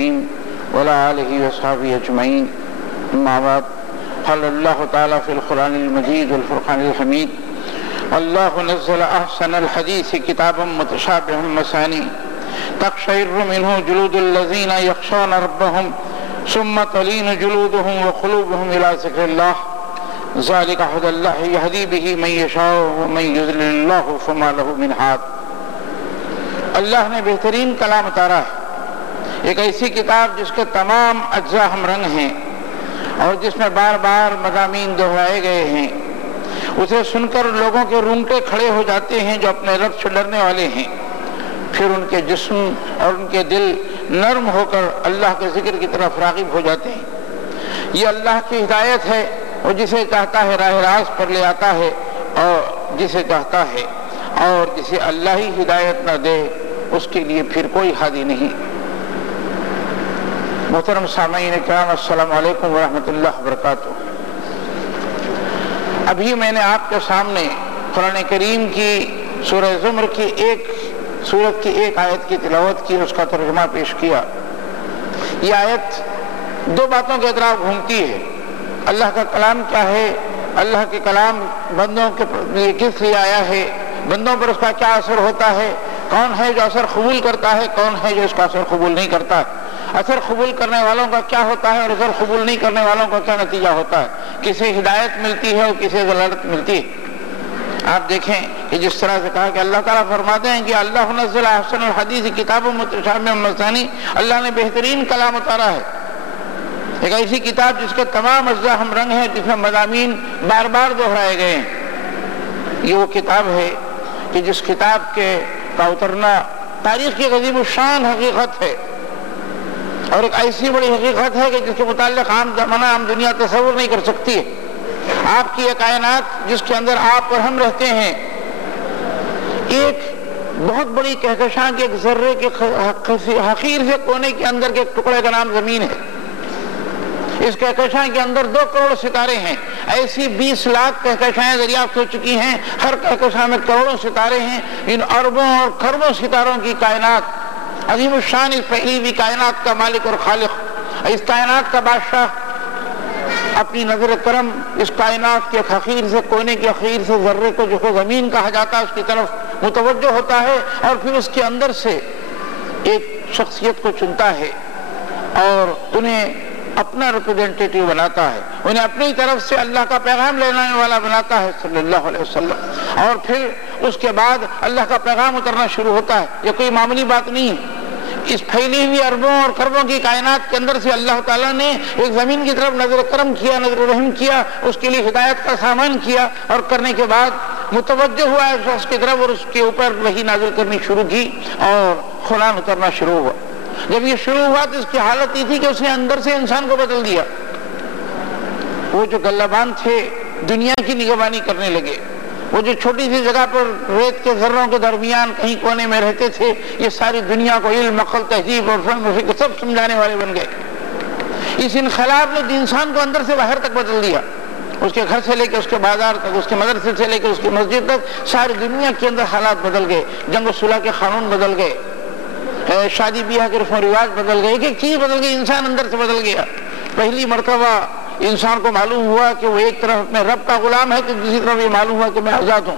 الكريم وعلى آله وصحبه أجمعين. أما بعد، قال الله تعالى في القرآن المجيد والفرقان الحميد: الله نزل أحسن الحديث كتابا متشابها مثاني تقشعر منه جلود الذين يخشون ربهم ثم تلين جلودهم وقلوبهم إلى ذكر الله ذلك هدى الله يهدي به من يشاء ومن يضلل الله فما له من هاد. اللہ نے بہترین کلام اتارا ہے، ایک ایسی کتاب جس کے تمام اجزاء ہم رنگ ہیں اور جس میں بار بار مضامین دہرائے گئے ہیں. اسے سن کر لوگوں کے رونگٹے کھڑے ہو جاتے ہیں جو اپنے رب سے ڈرنے والے ہیں، پھر ان کے جسم اور ان کے دل نرم ہو کر اللہ کے ذکر کی طرف راغب ہو جاتے ہیں. یہ اللہ کی ہدایت ہے، اور جسے چاہتا ہے راہ راست پر لے آتا ہے، اور جسے چاہتا ہے اور جسے اللہ ہی ہدایت نہ دے اس کے لیے پھر کوئی ہادی نہیں. محترم سامعین کرام، السلام علیکم ورحمۃ اللہ وبرکاتہ. ابھی میں نے آپ کے سامنے قرآن کریم کی سورہ زمر کی سورت کی ایک آیت کی تلاوت کی، اس کا ترجمہ پیش کیا. یہ آیت دو باتوں کے اطراف گھومتی ہے: اللہ کا کلام کیا ہے، اللہ کے کلام بندوں کے لیے کس لیے آیا ہے، بندوں پر اس کا کیا اثر ہوتا ہے، کون ہے جو اثر قبول کرتا ہے، کون ہے جو اس کا اثر قبول نہیں کرتا ہے، اثر قبول کرنے والوں کا کیا ہوتا ہے اور اثر قبول نہیں کرنے والوں کا کیا نتیجہ ہوتا ہے، کسے ہدایت ملتی ہے اور کسے ضلالت ملتی ہے. آپ دیکھیں کہ جس طرح سے کہا کہ اللہ تعالیٰ فرماتے ہیں کہ اللہ نزل احسن الحدیث کتاب متشابہ مثانی، اللہ نے بہترین کلام اتارا ہے، ایک ایسی کتاب جس کے تمام اجزاء ہم رنگ ہیں، جس میں مضامین بار بار دہرائے گئے ہیں. یہ وہ کتاب ہے کہ جس کتاب کا اترنا تاریخ کی عظیم الشان حقیقت ہے، اور ایک ایسی بڑی حقیقت ہے کہ جس کے متعلق عام زمانہ عام دنیا تصور نہیں کر سکتی ہے. آپ کی یہ کائنات جس کے اندر آپ اور ہم رہتے ہیں، ایک بہت بڑی کہکشاں کے ایک ذرے کے حقیر سے کونے کے اندر کے ایک ٹکڑے کا نام زمین ہے. اس کہکشاں کے اندر 2 کروڑ ستارے ہیں. ایسی 20 لاکھ کہکشائیں دریافت ہو چکی ہیں، ہر کہکشاں میں کروڑوں ستارے ہیں. ان اربوں اور کھربوں ستاروں کی کائنات عظیم الشان، اس پہلی بھی کائنات کا مالک اور خالق، اس کائنات کا بادشاہ اپنی نظر کرم اس کائنات کے حقیر سے کونے کے حقیر سے ذرے کو جو زمین کہا جاتا ہے اس کی طرف متوجہ ہوتا ہے، اور پھر اس کے اندر سے ایک شخصیت کو چنتا ہے اور انہیں اپنا ریپرزینٹیٹیو بناتا ہے، انہیں اپنی طرف سے اللہ کا پیغام لینے والا بناتا ہے صلی اللہ علیہ وسلم. اور پھر اس کے بعد اللہ کا پیغام اترنا شروع ہوتا ہے. یہ کوئی معمولی بات نہیں ہے. اس پھیلی ہوئی اربوں اور کھربوں کی کائنات کے اندر سے اللہ تعالیٰ نے ایک زمین کی طرف نظر کرم کیا، نظر رحم کیا، اس کے لیے ہدایت کا سامان کیا، اور کرنے کے بعد متوجہ ہوا اس شخص کی طرف اور اس کے اوپر وحی نازل کرنی شروع کی اور قرآن اترنا شروع ہوا. جب یہ شروع ہوا تو اس کی حالت یہ تھی کہ اس نے اندر سے انسان کو بدل دیا. وہ جو گلہبان تھے دنیا کی نگہبانی کرنے لگے، وہ جو چھوٹی سی جگہ پر ریت کے ذروں کے درمیان کہیں کونے میں رہتے تھے، یہ ساری دنیا کو علم، عقل، تہذیب اور فن و فکر سب سمجھانے والے بن گئے. اس انقلاب نے انسان کو اندر سے باہر تک بدل دیا. اس کے گھر سے لے کے اس کے بازار تک، اس کے مدرسے سے لے کے اس کی مسجد تک، ساری دنیا کے اندر حالات بدل گئے. جنگ و صلح کے قانون بدل گئے، شادی بیاہ کے رسم و رواج بدل گئے، ایک چیز بدل گئی، انسان اندر سے بدل گیا. پہلی مرتبہ انسان کو معلوم ہوا کہ وہ ایک طرف اپنے رب کا غلام ہے، کہ دوسری طرف یہ معلوم ہوا کہ میں آزاد ہوں.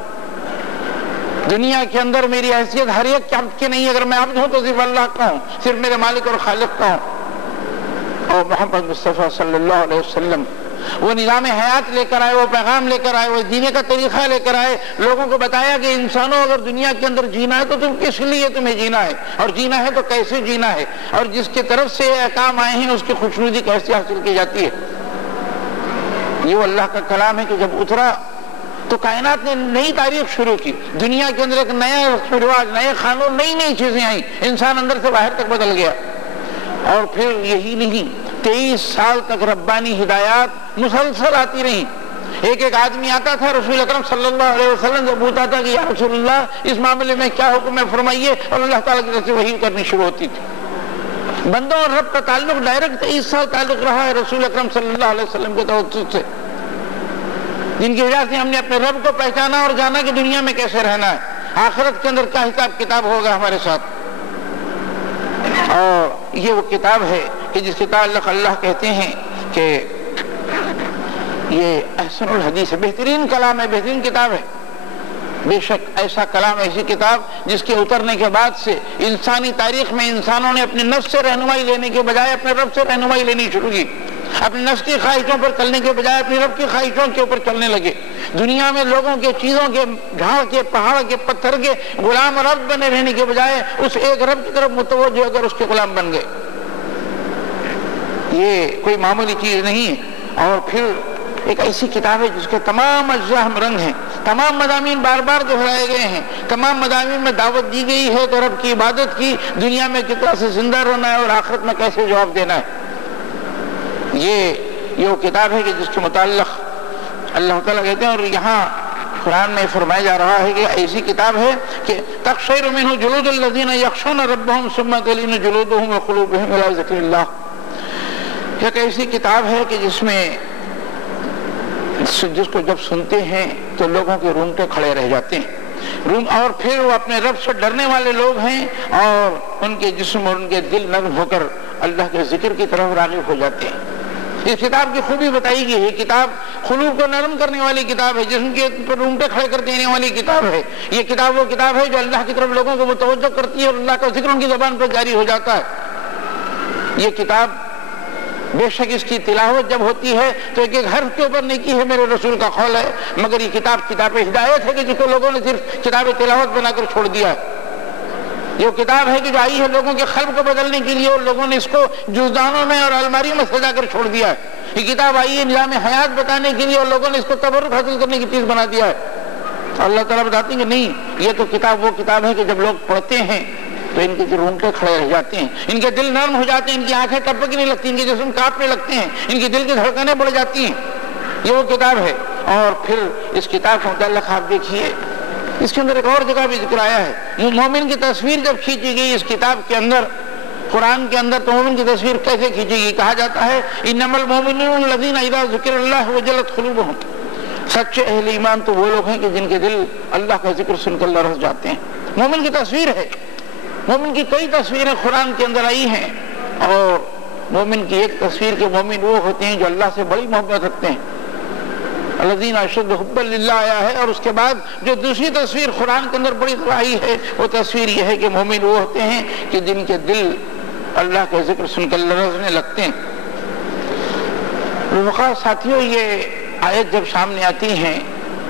دنیا کے اندر میری حیثیت ہر ایک کے عبد کی نہیں، اگر میں عبد ہوں تو صرف اللہ کا ہوں، صرف میرے مالک اور خالق کا ہوں. اور محمد مصطفیٰ صلی اللہ علیہ وسلم وہ نظام حیات لے کر آئے، وہ پیغام لے کر آئے، وہ جینے کا طریقہ لے کر آئے. لوگوں کو بتایا کہ انسانوں اگر دنیا کے اندر جینا ہے تو تم کس لیے تمہیں جینا ہے، اور جینا ہے تو کیسے جینا ہے، اور جس کی طرف سے احکام آئے ہیں اس کی خوشنودی کیسے حاصل کی جاتی ہے. یہ وہ اللہ کا کلام ہے کہ جب اترا تو کائنات نے نئی تاریخ شروع کی. دنیا کے اندر ایک نیا رسم و رواج، نئے قانون، نئی چیزیں آئیں. انسان اندر سے باہر تک بدل گیا. اور پھر یہی نہیں، 23 سال تک ربانی ہدایات مسلسل آتی رہیں. ایک آدمی آتا تھا رسول اکرم صلی اللہ علیہ وسلم سے پوچھتا تھا کہ یا رسول اللہ اس معاملے میں کیا حکم ہے فرمائیے، اور اللہ تعالیٰ کی طرف سے وحی کرنی شروع ہوتی تھی. بندوں اور رب کا تعلق ڈائریکٹ 23 سال تعلق رہا ہے رسول اکرم صلی اللہ علیہ وسلم کے توسط سے، جن کی وجہ سے ہم نے اپنے رب کو پہچانا اور جانا کہ دنیا میں کیسے رہنا ہے، آخرت کے اندر کیا حساب کتاب ہوگا ہمارے ساتھ. اور یہ وہ کتاب ہے کہ جس کے تعلق اللہ کہتے ہیں کہ یہ احسن الحدیث ہے، بہترین کلام ہے، بہترین کتاب ہے۔ بے شک ایسا کلام، ایسی کتاب جس کے اترنے کے بعد سے انسانی تاریخ میں انسانوں نے اپنے نفس سے رہنمائی لینے کے بجائے اپنے رب سے رہنمائی لینی شروع کی، اپنے نفس کی خواہشوں پر چلنے کے بجائے اپنے رب کی خواہشوں کے اوپر چلنے لگے۔ دنیا میں لوگوں کے، چیزوں کے، جھاڑ کے، پہاڑ کے، پتھر کے غلام رب بنے رہنے کے بجائے اس ایک رب کی طرف متوجہ اگر اس کے غلام بن گئے، یہ کوئی معمولی چیز نہیں ہے۔ اور پھر ایک ایسی کتاب ہے جس کے تمام اجزاء ہم رنگ ہیں، تمام مضامین بار بار دہرائے گئے ہیں، تمام مضامین میں دعوت دی گئی ہے کہ رب کی عبادت کی، دنیا میں کس طرح سے زندہ رہنا ہے اور آخرت میں کیسے جواب دینا ہے۔ یہ وہ کتاب ہے کہ جس کے متعلق اللہ تعالیٰ کہتے ہیں، اور یہاں قرآن میں فرمایا جا رہا ہے کہ ایسی کتاب ہے کہ تقشعر منہ جلود الذین یخشون ربہم ثم تلین جلودہم وقلوبہم الی ذکر اللہ۔ ایک ایسی کتاب ہے کہ جس کو جب سنتے ہیں تو لوگوں کے رونگٹے کھڑے رہ جاتے ہیں، اور پھر وہ اپنے رب سے ڈرنے والے لوگ ہیں اور ان کے جسم اور ان کے دل نرم ہو کر اللہ کے ذکر کی طرف راغب ہو جاتے ہیں۔ اس کتاب کی خوبی بتائی گئی ہے، کتاب قلوب کو نرم کرنے والی کتاب ہے، جسم کے پر رونگٹے کھڑے کر دینے والی کتاب ہے۔ یہ کتاب وہ کتاب ہے جو اللہ کی طرف لوگوں کو متوجہ کرتی ہے اور اللہ کا ذکر ان کی زبان پر جاری ہو جاتا ہے۔ یہ کتاب بے شک اس کی تلاوت جب ہوتی ہے تو ایک ایک حرف کے اوپر نیکی ہے، میرے رسول کا قول ہے، مگر یہ کتاب ہدایت ہے کہ جس کو لوگوں نے صرف کتاب تلاوت بنا کر چھوڑ دیا ہے۔ یہ کتاب ہے کہ جو آئی ہے لوگوں کے قلب کو بدلنے کے لیے، اور لوگوں نے اس کو جزدانوں میں اور الماری میں سجا کر چھوڑ دیا ہے۔ یہ کتاب آئی ہے نظام حیات بتانے کے لیے، اور لوگوں نے اس کو تبرک حاصل کرنے کی چیز بنا دیا ہے۔ اللہ تعالیٰ بتاتے ہیں کہ نہیں، یہ تو کتاب وہ کتاب ہے کہ جب لوگ پڑھتے ہیں تو ان کے رونگٹے کھڑے رہ جاتے ہیں، ان کے دل نرم ہو جاتے ہیں، ان کی آنکھیں ٹپکنے لگتی ہیں، ان کے جسم کانپنے لگتے ہیں، ان کے دل کی دھڑکنیں بڑھ جاتی ہیں۔ یہ وہ کتاب ہے۔ اور پھر اس کتاب کے متعلق آپ دیکھیے، اس کے اندر ایک اور جگہ بھی ذکر آیا ہے، مومن کی تصویر جب کھینچی گئی اس کتاب کے اندر، قرآن کے اندر، تو مومن کی تصویر کیسے کھینچی گئی؟ کہا جاتا ہے انما المؤمنون الذین اذا ذکر اللہ وجلت قلوبہم، سچے اہل ایمان تو وہ لوگ ہیں کہ جن کے دل اللہ کا ذکر سن کر لرز جاتے ہیں۔ مومن کی تصویر ہے، مومن کی کئی تصویریں قرآن کے اندر آئی ہیں، اور مومن کی ایک تصویر کے مومن وہ ہوتے ہیں جو اللہ سے بڑی محبت رکھتے ہیں، الذین اشد حبا للہ آیا ہے۔ اور اس کے بعد جو دوسری تصویر قرآن کے اندر بڑی آئی ہے، وہ تصویر یہ ہے کہ مومن وہ ہوتے ہیں کہ جن کے دل اللہ کا ذکر سن کر لرزنے لگتے ہیں۔ رفقا ساتھیوں، یہ آیت جب سامنے آتی ہیں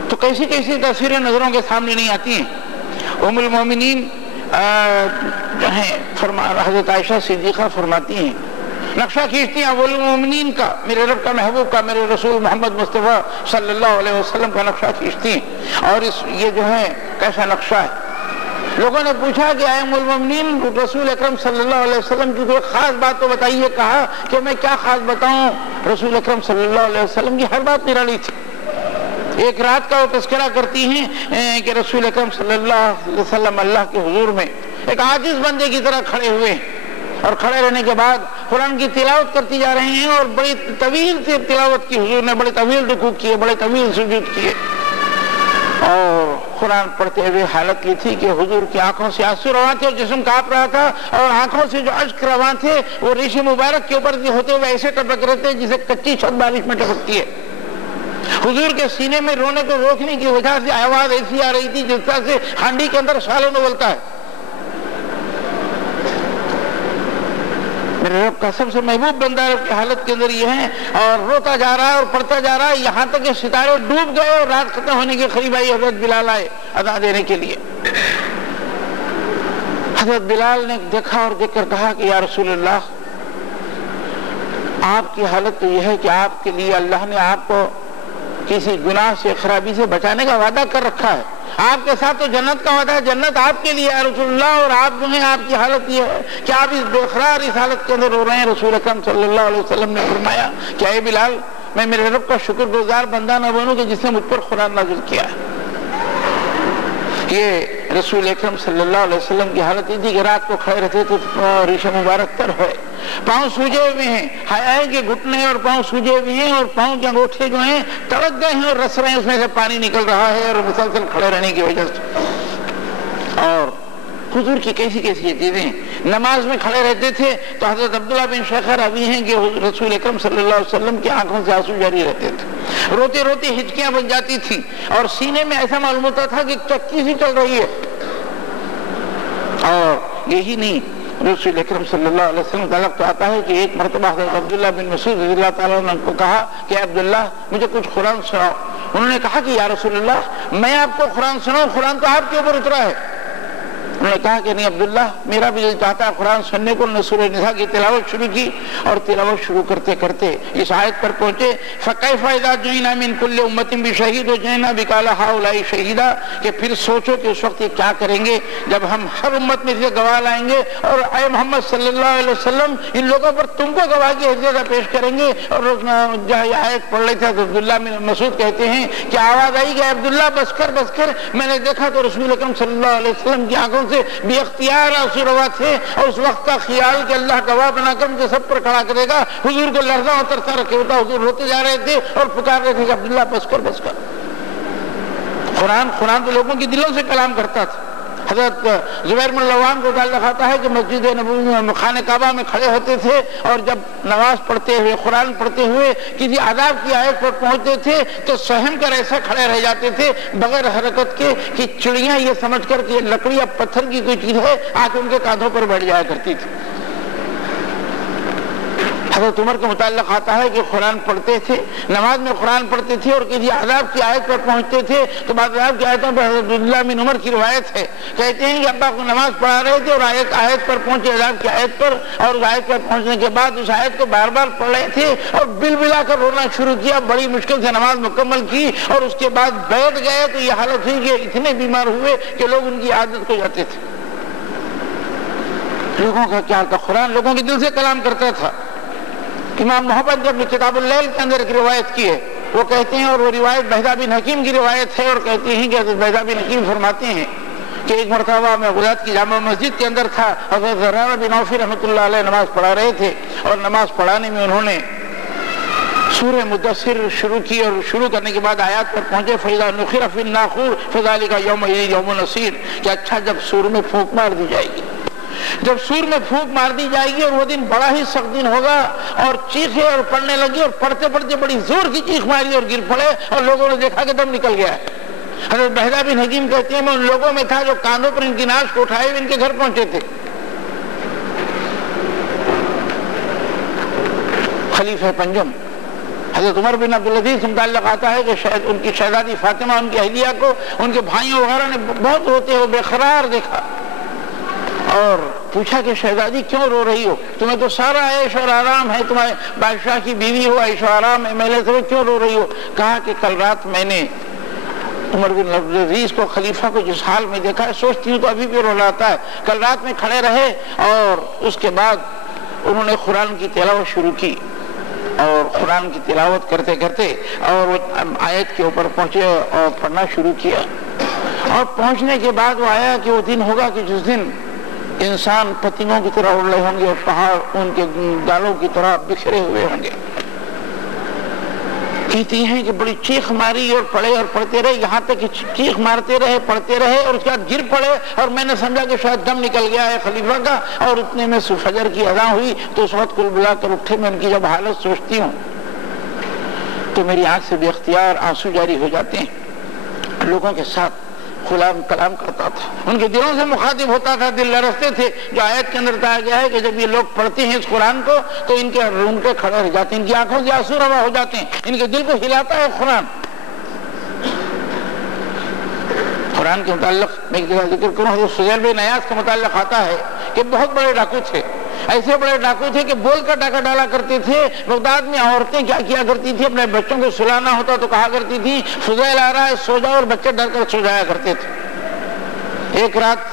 تو کیسی کیسی تصویریں نظروں کے سامنے نہیں آتی ہیں۔ ام المومنین جو ہیں حضرت عائشہ صدیقہ فرماتی ہیں، نقشہ کھینچتی ہیں اول المومنین کا، میرے رب کا، محبوب کا، میرے رسول محمد مصطفیٰ صلی اللہ علیہ وسلم کا نقشہ کھینچتی ہیں۔ اور یہ جو ہے کیسا نقشہ ہے؟ لوگوں نے پوچھا کہ اے ام المومنین، رسول اکرم صلی اللہ علیہ وسلم کی کوئی خاص بات تو بتائیے۔ کہا کہ میں کیا خاص بتاؤں، رسول اکرم صلی اللہ علیہ وسلم کی ہر بات نرالی تھی۔ ایک رات کا وہ تذکرہ کرتی ہیں کہ رسول اکرم صلی اللہ علیہ وسلم اللہ کے حضور میں ایک عاجز بندے کی طرح کھڑے ہوئے، اور کھڑے رہنے کے بعد قرآن کی تلاوت کرتی جا رہے ہیں، اور بڑی طویل تلاوت کی، حضور نے بڑے طویل رکوع کیے، بڑے طویل سجود کیے، اور قرآن پڑھتے ہوئے حالت یہ تھی کہ حضور کی آنکھوں سے آنسو رواں تھے اور جسم کانپ رہا تھا، اور آنکھوں سے جو اشک رواں تھے وہ ریشم مبارک کے اوپر ہوتے ہوئے ایسے ٹپک رہے تھے جسے کچی چھت بارش میں ٹپکتی ہے۔ حضور کے سینے میں رونے کو روکنے کی وجہ سے آواز ایسی آ رہی تھی جس طرح سے ہانڈی کے اندر سالن ابلتا ہے۔ میرے رب کا سب سے محبوب بندہ رب کی حالت کے اندر یہ ہے، اور روتا جا رہا ہے اور پڑھتا جا رہا ہے، یہاں تک کہ ستارے ڈوب گئے اور رات ختم ہونے کے قریب آئی۔ حضرت بلال آئے اذان دینے کے لیے۔ حضرت بلال نے دیکھا اور دیکھ کر کہا کہ یا رسول اللہ، آپ کی حالت تو یہ ہے کہ آپ کے لیے اللہ نے آپ کو کسی گناہ سے، خرابی سے بچانے کا وعدہ کر رکھا ہے، آپ کے ساتھ تو جنت کا وعدہ ہے، جنت آپ کے لیے ہے رسول اللہ، اور آپ جو ہیں آپ کی حالت یہ ہے کہ آپ اس بے قرار اس حالت کے اندر رو رہے ہیں۔ رسول اکرم صلی اللہ علیہ وسلم نے فرمایا کہ اے بلال، میں میرے رب کا شکر گزار بندہ نہ بنوں کہ جس نے مجھ پر قرآن نازل کیا ہے۔ یہ رسول اکرم صلی اللہ علیہ وسلم کی حالت یہ تھی کہ رات کو کھڑے رہتے تو ریشم مبارک تر ہوئے، پاؤں سوجے ہوئے ہیں، حیاء کے گھٹنے اور پاؤں سوجے ہوئے ہیں، اور پاؤں کے انگوٹھے جو ہیں تڑک گئے ہیں اور رس رہے ہیں، اس میں سے پانی نکل رہا ہے، اور مسلسل کھڑے رہنے کی وجہ سے۔ اور حضور کی کیسی کیسی چیزیں. نماز میں کھڑے رہتے تھے تو حضرت عبداللہ بن شیخہ راوی ہیں کہ رسول اکرم صلی اللہ علیہ وسلم کی آنکھوں سے آنسو جاری رہتے تھے، روتے روتے ہچکیاں بن جاتی تھی اور سینے میں ایسا معلوم ہوتا تھا کہ چکی سی چل رہی ہے. اور یہی نہیں، رسول اکرم صلی اللہ علیہ وسلم کا لفظ آتا ہے کہ ایک مرتبہ حضرت عبداللہ بن مسعود رضی اللہ تعالیٰ عنہ کو کہا کہ عبداللہ مجھے کچھ قرآن سناؤ. انہوں نے کہا کہ یا رسول اللہ میں آپ کو قرآن سناؤں، قرآن تو آپ کے اوپر اترا ہے. انہوں نے کہا کہ نہیں عبداللہ میرا بھی دل چاہتا ہے قرآن سننے کو. انہوں نے سورہ نساء کی تلاوت شروع کی اور تلاوت شروع کرتے کرتے اس آیت پر پہنچے فَكَيْفَ إِذَا جِئْنَا مِن كُلِّ أُمَّةٍ بِشَهِيدٍ وَجِئْنَا بِكَ عَلَىٰ هَٰؤُلَاءِ شَهِيدًا، کہ پھر سوچو کہ اس وقت یہ کیا کریں گے جب ہم ہر امت میں سے گواہ لائیں گے اور اے محمد صلی اللہ علیہ وسلم ان لوگوں پر تم کو گواہ کی حیثیت پیش کریں گے. اور جہاں یہ آیت پڑھ رہے تھے تو عبداللہ بن مسعود کہتے ہیں کہ آواز آئی کہ عبداللہ بس کر بس کر. میں نے دیکھا تو رسول اکرم صلی اللہ علیہ وسلم کی آنکھوں سے بے اختیار آنسو روا تھے اور اس وقت کا خیال کہ اللہ گواہ بنا کر مجھے سب پر کھڑا کرے گا حضور کو لرزاں اترتا رکھے ہوتا. حضور روتے جا رہے تھے اور پکار رہے تھے کہ عبداللہ بس کر بس کر. قرآن تو لوگوں کے دلوں سے کلام کرتا تھا. حضرت زبیر بن العوام کو تعلق آتا ہے کہ مسجد نبوی میں خانہ کعبہ میں کھڑے ہوتے تھے اور جب نماز پڑھتے ہوئے قرآن پڑھتے ہوئے کسی عذاب کی آیت پر پہنچتے تھے تو سہم کر ایسا کھڑے رہ جاتے تھے بغیر حرکت کے کہ چڑیاں یہ سمجھ کر کہ لکڑی یا پتھر کی کوئی چیز ہے آ کے ان کے کاندھوں پر بیٹھ جایا کرتی تھی. حضرت عمر کے متعلق آتا ہے کہ قرآن پڑھتے تھے، نماز میں قرآن پڑھتے تھے اور کسی عذاب کی آیت پر پہنچتے تھے تو بعض عذاب کی آیتوں پر حضرت عبداللہ بن عمر کی روایت ہے، کہتے ہیں کہ ابا کو نماز پڑھا رہے تھے اور آیت پر پہنچے عذاب کی آیت پر، اور اس آیت پر پہنچنے کے بعد اس آیت کو بار بار پڑھ رہے تھے اور بل بلا کر رونا شروع کیا. بڑی مشکل سے نماز مکمل کی اور اس کے بعد بیٹھ گئے تو یہ حالت ہوئی کہ اتنے بیمار ہوئے کہ لوگ ان کی عادت کو جاتے تھے. لوگوں کا کیا تھا؟ قرآن لوگوں کے دل سے کلام کرتا تھا. امام محمد جب کتاب اللیل کے اندر ایک روایت کی ہے وہ کہتے ہیں، اور وہ روایت بہدہ بن حکیم کی روایت ہے، اور کہتے ہیں کہ حضرت بہدہ بن حکیم فرماتے ہیں کہ ایک مرتبہ میں غزات کی جامع مسجد کے اندر تھا. حضرت زرارہ بن عوف رحمۃ اللہ علیہ نماز پڑھا رہے تھے اور نماز پڑھانے میں انہوں نے سورہ مدثر شروع کی اور شروع کرنے کے بعد آیات پر پہنچے فَإِذَا نُخِرَ فِي النَّاقُورِ فَذَلِكَ يَوْمَئِذٍ يَوْمٌ عَسِيرٌ، کہ اچھا جب سور میں پھونک مار دی جائے گی، جب سور میں پھونک مار دی جائے گی اور وہ دن بڑا ہی سخت دن ہوگا. اور چیخے اور پڑھنے لگی اور پڑھتے پڑھتے بڑی زور کی چیخ ماری اور گر پڑے اور لوگوں نے دیکھا کہ دم نکل گیا ہے. حضرت بہدہ بن حکیم کہتے ہیں میں ان لوگوں میں تھا جو کاندھوں پر ان کی ناش کو اٹھائے ہوئے ان کے گھر پہنچے تھے. خلیفہ پنجم حضرت عمر بن عبدالعزیز سے متعلق آتا ہے کہ شاید ان کی شہزادی فاطمہ ان کی اہلیہ کو ان کے بھائیوں وغیرہ نے بہت روتے ہوئے بے قرار دیکھا اور پوچھا کہ شہزادی کیوں رو رہی ہو؟ تمہیں تو سارا عیش اور آرام ہے، تمہیں بادشاہ کی بیوی ہو، عیش و آرام ہے، میلے سے کیوں رو رہی ہو؟ کہا کہ کل رات میں نے عمر بن عبدالعزیز کو خلیفہ کو جس حال میں دیکھا ہے سوچتی ہوں تو ابھی بھی رونا آتا ہے. کل رات میں کھڑے رہے اور اس کے بعد انہوں نے قرآن کی تلاوت شروع کی اور قرآن کی تلاوت کرتے کرتے اور وہ آیت کے اوپر پہنچے اور پڑھنا شروع کیا. اور پہنچنے کے بعد وہ آیا کہ وہ دن ہوگا کہ جس دن انسان پتنگوں کی طرح اڑ رہے ہوں گے اور پہاڑ ان کے دالوں کی طرح بکھرے ہوئے ہوں گے. کہتی ہیں کہ بڑی چیخ ماری اور پڑھے اور پڑھتے رہے یہاں تک کہ چیخ مارتے رہے پڑھتے رہے اور اس کے بعد گر پڑے اور میں نے سمجھا کہ شاید دم نکل گیا ہے خلیفہ کا. اور اتنے میں فجر کی اذان ہوئی تو اس وقت کل بلا کر اٹھے. میں ان کی جب حالت سوچتی ہوں تو میری آنکھ سے بے اختیار آنسو جاری ہو جاتے ہیں. لوگوں کے ساتھ کلام کرتا تھا، ان کے دلوں سے مخاطب ہوتا تھا، دل لرزتے تھے. جو آیت کے اندر کہا گیا ہے کہ جب یہ لوگ پڑھتے ہیں اس قرآن کو تو ان کے روم پہ کھڑے رہ جاتے ہیں، ان کی آنکھوں سے آنسو روا ہو جاتے ہیں، ان کے دل کو ہلاتا ہے قرآن. قرآن کے متعلق میں ایک جگہ ذکر کروں، حضرت فضیل بن عیاض کے متعلق آتا ہے کہ بہت بڑے ڈاکو تھے، ایسے بڑے ڈاکو تھے کہ بول کر ڈاکہ ڈالا کرتے تھے. بغداد میں عورتیں کیا کیا کرتی تھی، اپنے بچوں کو سلانا ہوتا تو کہا کرتی تھی فضیل آ رہا ہے سو جاؤ، اور بچے ڈر کر سو جایا کرتے تھے. ایک رات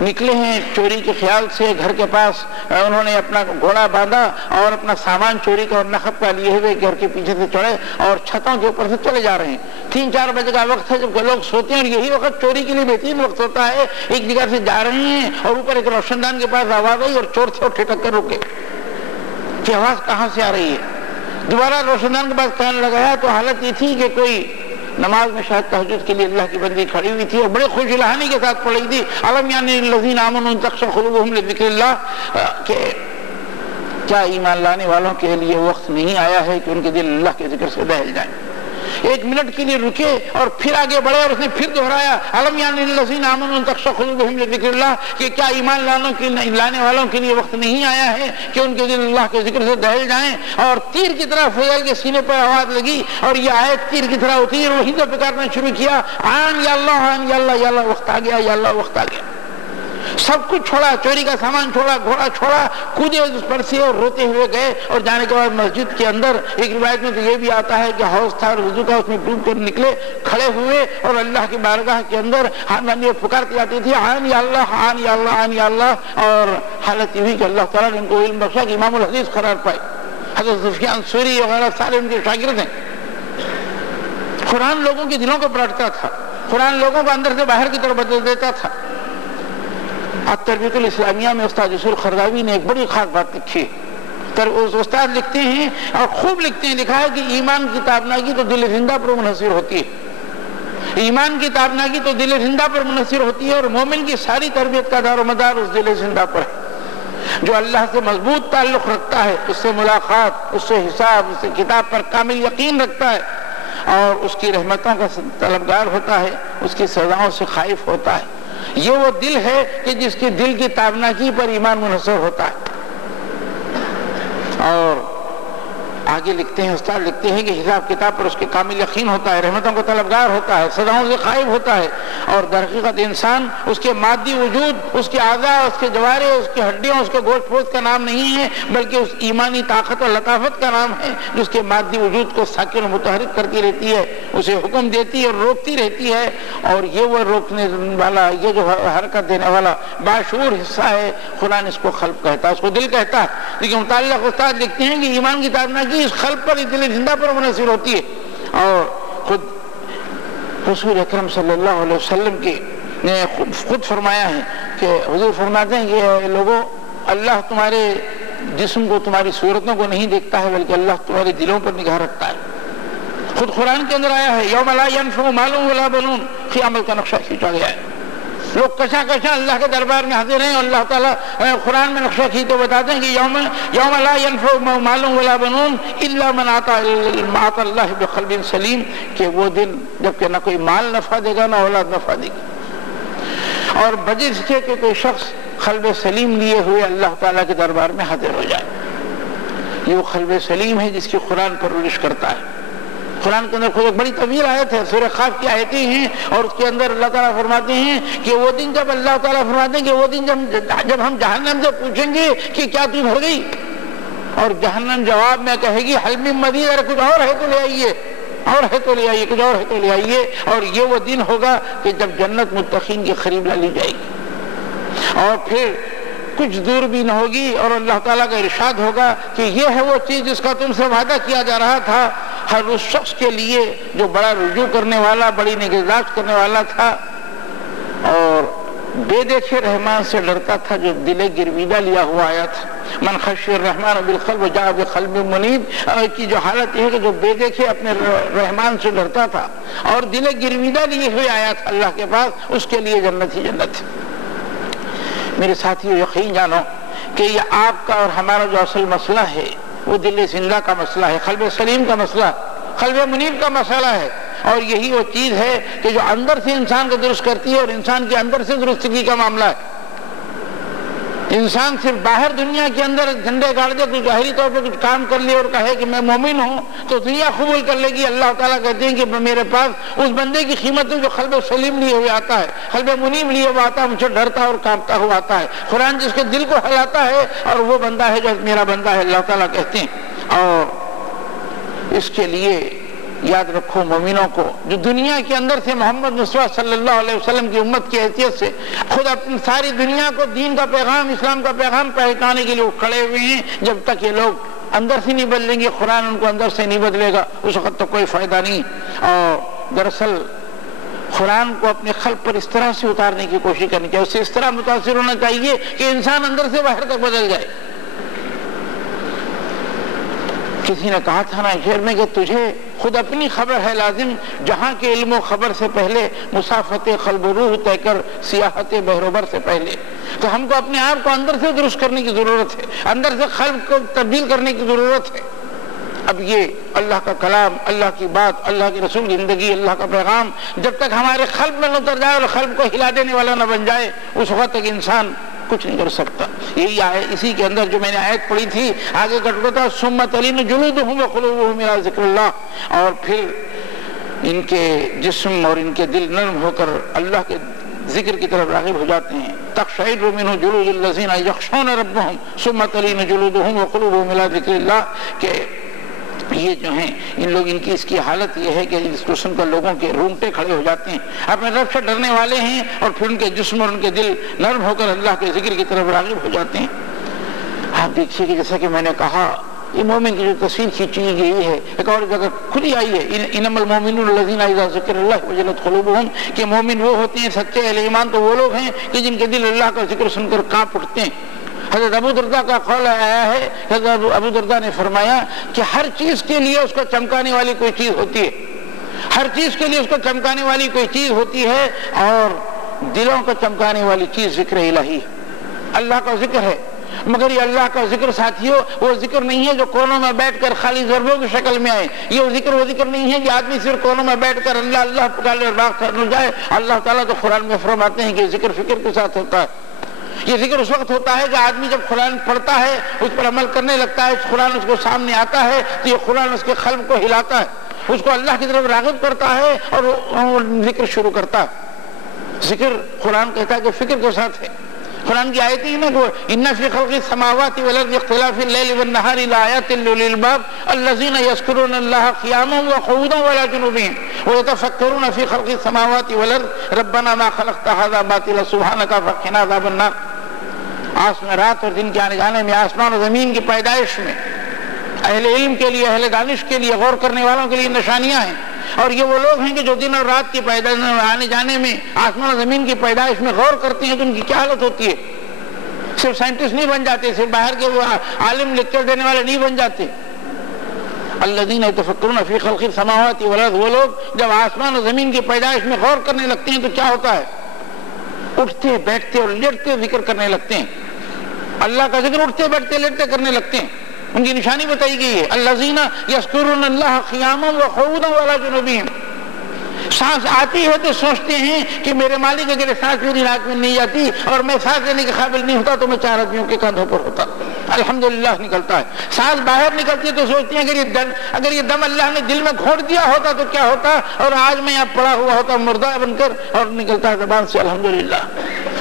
نکلے ہیں چوری کے خیال سے گھر کے پاس، انہوں نے اپنا گھوڑا باندھا اور اپنا سامان چوری کا اور نخب کا لیے ہوئے گھر کے پیچھے سے چڑھے اور چھتوں کے اوپر سے چلے جا رہے ہیں. 3-4 بجے کا وقت ہے جب لوگ سوتے ہیں اور یہی وقت چوری کے لیے بہترین وقت ہوتا ہے. ایک جگہ سے جا رہے ہیں اور اوپر ایک روشن دان کے پاس آواز آئی اور چور تھے اور ٹھٹک کر رکے کہ آواز کہاں سے آ رہی ہے. دوبارہ روشن دان کے پاس کان لگایا تو حالت یہ تھی کہ کوئی نماز میں شاید تہجد کے لیے اللہ کی بندی کھڑی ہوئی تھی اور بڑے خوش الحانی کے ساتھ پڑھی تھی الم یعنی الذین آمنوا تخشع قلوبہم لذکر اللہ، کہ کیا ایمان لانے والوں کے لیے وقت نہیں آیا ہے کہ ان کے دل اللہ کے ذکر سے دہل جائیں۔ ایک منٹ کے لیے رکے اور پھر آگے بڑھے اور اس نے پھر دہرایا الم یعنی الذین آمنوا تخشع قلوبہم لذکر اللہ، کہ کیا ایمان لانے والوں کے لیے وقت نہیں آیا ہے کہ ان کے دل اللہ کے ذکر سے دہل جائیں۔ اور تیر کی طرح فضیل کے سینے پر آواز لگی اور یہ آیت تیر کی طرح اتری اور وہیں سے پکارنا شروع کیا آن یا اللہ آن یا اللہ، یا اللہ وقت آ گیا، یا اللہ وقت آ گیا۔ سب کچھ چھوڑا، چوری کا سامان چھوڑا، گھوڑا چھوڑا، کودے اس پر سے اور روتے ہوئے گئے۔ اور جانے کے بعد مسجد کے اندر ایک روایت میں تو یہ بھی آتا ہے کہ حوض تھا وضو کا، اس میں ڈوب کر نکلے، کھڑے ہوئے اور اللہ کی بارگاہ کے اندر یہ پکارتی جاتی تھی آن یا اللہ آن یا اللہ آن یا اللہ۔ اور حالت یہ ہوئی کہ اللہ تعالیٰ نے ان کو علم بخشا کہ امام الحدیث قرار پائے۔ حضرت سفیان ثوری وغیرہ سارے ان کے شاگرد ہیں۔ قرآن لوگوں کے دلوں کو پلٹتا تھا، قرآن لوگوں کو اندر سے باہر کی طرف بدل دیتا تھا۔ تربیت الاسلامیہ میں استاد یسر خرداوی نے ایک بڑی خاص بات لکھی، استاد لکھتے ہیں اور خوب لکھتے ہیں، لکھا ہے کہ ایمان کی تابناکی تو دل زندہ پر منحصر ہوتی ہے، ایمان کی تابناکی تو دل زندہ پر منحصر ہوتی ہے، اور مومن کی ساری تربیت کا دار و مدار اس دل زندہ پر ہے۔ جو اللہ سے مضبوط تعلق رکھتا ہے، اس سے ملاقات، اس سے حساب، اس سے کتاب پر کامل یقین رکھتا ہے اور اس کی رحمتوں کا طلبگار ہوتا ہے، اس کی سزاؤں سے خائف ہوتا ہے، یہ وہ دل ہے کہ جس کے دل کی تابناکی پر ایمان منحصر ہوتا ہے۔ اور آگے لکھتے ہیں، استاد لکھتے ہیں کہ حساب کتاب پر اس کے کامل یقین ہوتا ہے، رحمتوں کا طلبگار ہوتا ہے، سزاؤں سے خائف ہوتا ہے، اور در حقیقت انسان اس کے مادی وجود، اس کے اعضاء، اس کے جوارے، اس کی ہڈیوں، اس کے گوشت پوست کا نام نہیں ہے، بلکہ اس ایمانی طاقت اور لطافت کا نام ہے جس کے مادی وجود کو ساکن و متحرک کرتی رہتی ہے، اسے حکم دیتی ہے اور روکتی رہتی ہے۔ اور یہ وہ روکنے والا، یہ جو حرکت دینے والا باشعور حصہ ہے، قرآن اس کو قلب کہتا ہے، اس کو دل کہتا ہے۔ لیکن متعلق استاد لکھتے ہیں کہ ایمان کی تابناکی اس قلب پر، دل زندہ پر منحصر ہوتی ہے۔ اور خود رسول اکرم صلی اللہ علیہ وسلم نے خود فرمایا ہے کہ حضور فرماتے ہیں کہ لوگوں، اللہ تمہارے جسم کو، تمہاری صورتوں کو نہیں دیکھتا ہے، بلکہ اللہ تمہارے دلوں پر نگاہ رکھتا ہے۔ خود قرآن کے اندر آیا ہے یوم لا ینفع مال ولا بنون، قیامت کا نقشہ کھینچا گیا ہے۔ لوگ کشا کشا اللہ کے دربار میں حاضر ہیں، اور اللہ تعالیٰ قرآن میں نقشہ کھینچتے بتاتے ہیں کہ یوم لا ینفع مال ولا بنون الا من آتى اللہ بقلب سلیم، کہ وہ دن جب کہ نہ کوئی مال نفع دے گا، نہ اولاد نفع دے گی، اور بجے اس کے کہ کوئی شخص قلب سلیم لیے ہوئے اللہ تعالیٰ کے دربار میں حاضر ہو جائے۔ یہ وہ قلب سلیم ہے جس کی قرآن پرورش کرتا ہے۔ قرآن کے اندر خود ایک بڑی طویل آیت ہے، سورہ قاف کی آیتیں ہیں، اور اس کے اندر اللہ تعالیٰ فرماتے ہیں کہ وہ دن جب اللہ تعالیٰ فرماتے ہیں کہ وہ دن جب ہم جہنم سے پوچھیں گے کہ کیا تو بھر گئی، اور جہنم جواب میں کہے گی حل من مزید، اگر کچھ اور ہے تو لے آئیے، اور ہے تو لے آئیے، کچھ اور ہے تو لے آئیے۔ اور یہ وہ دن ہوگا کہ جب جنت متقین کے قریب لا لی جائے گی، اور پھر کچھ دور بھی نہ ہوگی، اور اللہ تعالیٰ کا ارشاد ہوگا کہ یہ ہے وہ چیز جس کا تم سے وعدہ کیا جا رہا تھا، ہر اس شخص کے لیے جو بڑا رجوع کرنے والا، بڑی نگہداشت کرنے والا تھا اور بے دیکھے رحمان سے ڈرتا تھا، جو دل گرویدہ لیا ہوا آیا تھا۔ من خشی الرحمن بالقلب جاء بقلب منیب کی جو حالت یہ ہے کہ جو بے دیکھے اپنے رحمان سے ڈرتا تھا اور دل گرویدہ لیے ہوئے آیا تھا اللہ کے پاس، اس کے لیے جنت ہی جنت ہے۔ میرے ساتھیو، یقین جانو کہ یہ آپ کا اور ہمارا جو اصل مسئلہ ہے وہ دل زندہ کا مسئلہ ہے، قلب سلیم کا مسئلہ، قلب منیب کا مسئلہ ہے، اور یہی وہ چیز ہے کہ جو اندر سے انسان کو درست کرتی ہے، اور انسان کے اندر سے درستگی کا معاملہ ہے۔ انسان صرف باہر دنیا کے اندر جھنڈے گاڑ دے، کچھ ظاہری طور پہ کچھ کام کر لے اور کہے کہ میں مومن ہوں، تو دنیا قبول کر لے گی۔ اللہ تعالیٰ کہتے ہیں کہ میرے پاس اس بندے کی قیمت ہے جو قلب سلیم لیے ہوئے آتا ہے، قلب منیب لیے ہوا آتا ہے، مجھ سے ڈرتا اور کانپتا ہوا آتا ہے۔ قرآن جس کے دل کو ہلاتا ہے، اور وہ بندہ ہے جو میرا بندہ ہے، اللہ تعالیٰ کہتے ہیں۔ اور اس کے لیے یاد رکھو مومنوں کو، جو دنیا کے اندر سے محمد مصطفیٰ صلی اللہ علیہ وسلم کی امت کی حیثیت سے خود اپنی ساری دنیا کو دین کا پیغام، اسلام کا پیغام پہنچانے کے لیے کھڑے ہوئے ہیں، جب تک یہ لوگ اندر سے نہیں بدلیں گے، قرآن ان کو اندر سے نہیں بدلے گا، اس وقت تو کوئی فائدہ نہیں۔ اور دراصل قرآن کو اپنے قلب پر اس طرح سے اتارنے کی کوشش کرنی چاہیے، اس سے اس طرح متاثر ہونا چاہیے کہ انسان اندر سے باہر تک بدل جائے۔ کسی نے کہا تھا نا شعر میں کہ تجھے خود اپنی خبر ہے لازم، جہاں کے علم و خبر سے پہلے مسافت قلب و روح طے کر سیاحت بحر و بر سے پہلے. تو ہم کو اپنے آپ کو اندر سے درست کرنے کی ضرورت ہے، اندر سے قلب کو تبدیل کرنے کی ضرورت ہے. اب یہ اللہ کا کلام، اللہ کی بات، اللہ کے رسول کی زندگی، اللہ کا پیغام جب تک ہمارے قلب میں نہ اتر جائے اور قلب کو ہلا دینے والا نہ بن جائے، اس وقت تک انسان کچھ نہیں کر سکتا. یہی آیت، اسی کے اندر جو میں نے آیت پڑھی تھی آگے کٹ تھا ثم تلین جلودہم وقلوبہم الی ذکر اللہ، اور پھر ان کے جسم اور ان کے دل نرم ہو کر اللہ کے ذکر کی طرف راغب ہو جاتے ہیں. تقشعر منہ جلود الذین یخشون ربہم ثم تلین جلودہم وقلوبہم الی ذکر اللہ، کہ یہ جو ہیں ان لوگ، ان کی اس کی حالت یہ ہے کہ اس کو سن کر لوگوں کے رونگٹے کھڑے ہو جاتے ہیں، اپنے رب سے ڈرنے والے ہیں، اور پھر ان کے جسم اور ان کے دل نرم ہو کر اللہ کے ذکر کی طرف راغب ہو جاتے ہیں. آپ دیکھیے کہ جیسا کہ میں نے کہا، یہ مومن کی جو تصویر کھینچی گئی ہے ایک اور جگہ خود ہی آئی ہے، انما المؤمنون الذین اذا ذکر اللہ وجلت قلوبہم، کہ مومن وہ ہوتے ہیں، سچے اہل ایمان تو وہ لوگ ہیں کہ جن کے دل اللہ کا ذکر سن کر کانپ اٹھتے ہیں. حضرت ابو درداء کا قول آیا ہے، حضرت ابو درداء نے فرمایا کہ ہر چیز کے لیے اس کو چمکانے والی کوئی چیز ہوتی ہے، ہر چیز کے لیے اس کو چمکانے والی کوئی چیز ہوتی ہے، اور دلوں کو چمکانے والی چیز ذکر الہی، اللہ کا ذکر ہے. مگر یہ اللہ کا ذکر ساتھیوں وہ ذکر نہیں ہے جو کونوں میں بیٹھ کر خالی ضربوں کی شکل میں آئے. یہ وہ ذکر نہیں ہے کہ آدمی صرف کونوں میں بیٹھ کر اللہ اللہ پکارے اور باغ کر جائے. اللہ تعالیٰ تو قرآن میں فرماتے ہیں کہ ذکر فکر کے ساتھ ہوتا ہے. یہ ذکر اس وقت ہوتا ہے کہ آدمی جب قرآن پڑھتا ہے، اس پر عمل کرنے لگتا ہے، قرآن اس کو سامنے آتا ہے تو یہ قرآن اس کے قلب کو ہلاتا ہے، اس کو اللہ کی طرف راغب کرتا ہے اور وہ ذکر شروع کرتا ہے. ذکر قرآن کہتا ہے کہ فکر کے ساتھ ہے. قرآن کی آیت ہی نا کہ ان فی خلق السماوات والارض اختلاف اللیل والنہار لآیات لأولی الالباب الذین یذکرون اللہ قیاما وقعودا وعلی جنوبہم ویتفکرون فی خلق السماوات والارض ربنا ما خلقت ھذا باطلا سبحانک فقنا عذاب النار. رات اور دن کے آنے جانے میں، آسمان و زمین کی پیدائش میں اہل علم کے لیے، اہل دانش کے لیے، غور کرنے والوں کے لیے نشانیاں ہیں. اور یہ وہ لوگ ہیں کہ جو دن اور رات کی پیدائش آنے جانے میں، آسمان و زمین کی پیدائش میں غور کرتے ہیں تو ان کی کیا حالت ہوتی ہے. صرف سائنٹسٹ نہیں بن جاتے، صرف باہر کے وہ عالم لیکچر دینے والے نہیں بن جاتے. الذین یتفکرون فی خلق السماوات والارض، وہ لوگ جب آسمان و زمین کی پیدائش میں غور کرنے لگتے ہیں تو کیا ہوتا ہے؟ اٹھتے بیٹھتے اور لیٹتے ذکر کرنے لگتے ہیں. اللہ کا ذکر اٹھتے بیٹھتے لیٹتے کرنے لگتے ہیں. ان کی نشانی بتائی گئی ہے، الذین یذکرون اللہ قیاما وقعودا وعلی جنوبہم. سانس آتی ہے تو سوچتے ہیں کہ میرے مالک اگر سانس میری ناک میں نہیں آتی اور میں سانس لینے کے قابل نہیں ہوتا تو میں 4 آدمیوں کے کاندھوں پر ہوتا. الحمدللہ نکلتا ہے. سانس باہر نکلتی ہے تو سوچتے ہیں اگر یہ دم اللہ نے دل میں گھونٹ دیا ہوتا تو کیا ہوتا، اور آج میں یہاں پڑا ہوا ہوتا مردہ بن کر، اور نکلتا ہے زبان سے الحمدللہ.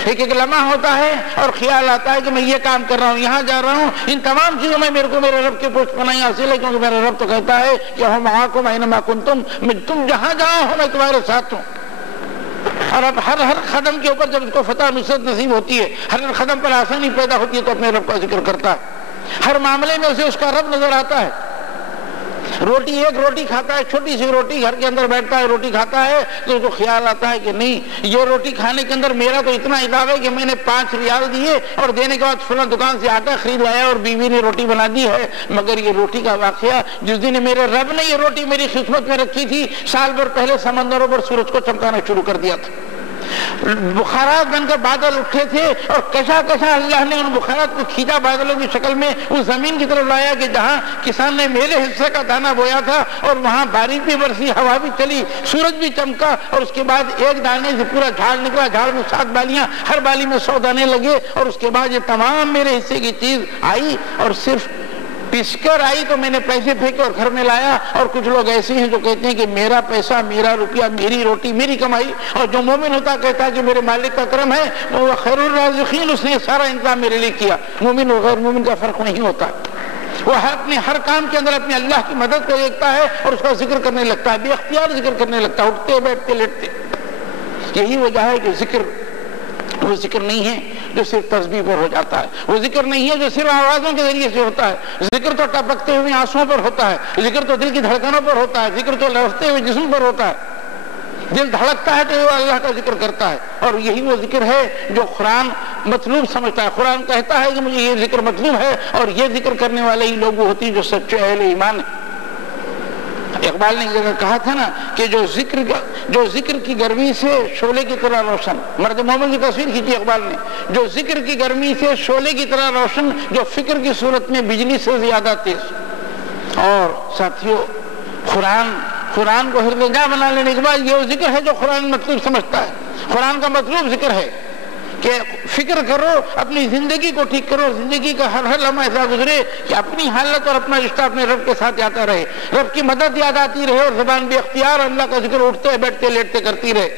ایک لمحہ ہوتا ہے اور خیال آتا ہے کہ میں یہ کام کر رہا ہوں، یہاں جا رہا ہوں. ان تمام چیزوں میں میرے کو میرے رب کے پشت پناہی حاصل ہے، کیونکہ میرا رب تو کہتا ہے کہ ہم معاکم اینما کنتم، تم جہاں جہاں ہو میں تمہارے ساتھ ہوں. اور اب ہر قدم کے اوپر جب اس کو فتح نصرت نصیب ہوتی ہے، ہر قدم پر آسانی پیدا ہوتی ہے تو اپنے رب کا ذکر کرتا ہے. ہر معاملے میں اسے اس کا رب نظر آتا ہے. ایک روٹی کھاتا ہے، چھوٹی سی روٹی، گھر کے اندر بیٹھتا ہے روٹی کھاتا ہے تو اس کو خیال آتا ہے کہ نہیں، یہ روٹی کھانے کے اندر میرا تو اتنا اضافہ ہے کہ میں نے 5 ریال دیے اور دینے کے بعد فلاں دکان سے آٹا خرید لایا اور بیوی نے روٹی بنا دی ہے. مگر یہ روٹی کا واقعہ جس دن میرے رب نے یہ روٹی میری خدمت میں رکھی تھی، سال بھر پہلے سمندروں پر سورج کو چمکانا شروع کر دیا تھا. بخارات بن کر بادل اٹھے تھے اور کشا اللہ نے ان بخارات کو کھینچا بادلوں کی شکل میں اس زمین کی طرف لایا کہ جہاں کسان نے میلے حصے کا دانا بویا تھا، اور وہاں بارش بھی برسی، ہوا بھی چلی، سورج بھی چمکا، اور اس کے بعد ایک دانے سے پورا جھاڑ نکلا. جھاڑ میں 7 بالیاں، ہر بالی میں 100 دانے لگے، اور اس کے بعد یہ تمام میرے حصے کی چیز آئی اور صرف پس کر آئی تو میں نے پیسے پھینکے اور گھر میں لایا. اور کچھ لوگ ایسے ہیں جو کہتے ہیں کہ میرا پیسہ، میرا روپیہ، میری روٹی، میری کمائی. اور جو مومن ہوتا کہتا ہے کہ میرے مالک کا کرم ہے، وہ خیر الرازقین، اس نے سارا انتظام میرے لیے کیا. مومن اور غیر مومن کا فرق نہیں ہوتا. وہ اپنے ہر کام کے اندر اپنے اللہ کی مدد کو دیکھتا ہے اور اس کا ذکر کرنے لگتا ہے، بے اختیار ذکر کرنے لگتا ہے، اٹھتے بیٹھتے لیٹتے. یہی وجہ ہے کہ ذکر وہ ذکر نہیں ہے جو صرف تسبیح پر ہو جاتا ہے، وہ ذکر نہیں ہے جو صرف آوازوں کے ذریعے سے ہوتا ہے. ذکر تو ٹپکتے ہوئے آنسوؤں پر ہوتا ہے، ذکر تو دل کی دھڑکنوں پر ہوتا ہے، ذکر تو لڑتے ہوئے جسم پر ہوتا ہے. دل دھڑکتا ہے تو وہ اللہ کا ذکر کرتا ہے. اور یہی وہ ذکر ہے جو قرآن مطلوب سمجھتا ہے. قرآن کہتا ہے کہ مجھے یہ ذکر مطلوب ہے اور یہ ذکر کرنے والے ہی لوگ ہوتی ہیں جو سچے اہل ایمان ہیں. اقبال نے ایک جگہ کہا تھا نا کہ جو ذکر کی گرمی سے شعلے کی طرح روشن، مرد مومن کی تصویر کھینچی اقبال نے، جو ذکر کی گرمی سے شعلے کی طرح روشن، جو فکر کی صورت میں بجلی سے زیادہ تیز. اور ساتھیوں، قرآن کو ہردے جاں بنا لینے کے بعد یہ ذکر ہے جو قرآن مطلوب سمجھتا ہے. قرآن کا مطلوب ذکر ہے کہ فکر کرو، اپنی زندگی کو ٹھیک کرو، زندگی کا ہر لمحہ ایسا گزرے کہ اپنی حالت اور اپنا رشتہ اپنے رب کے ساتھ آتا رہے، رب کی مدد یاد آتی رہے اور زبان بے اختیار اللہ کا ذکر اٹھتے بیٹھتے لیٹتے کرتی رہے.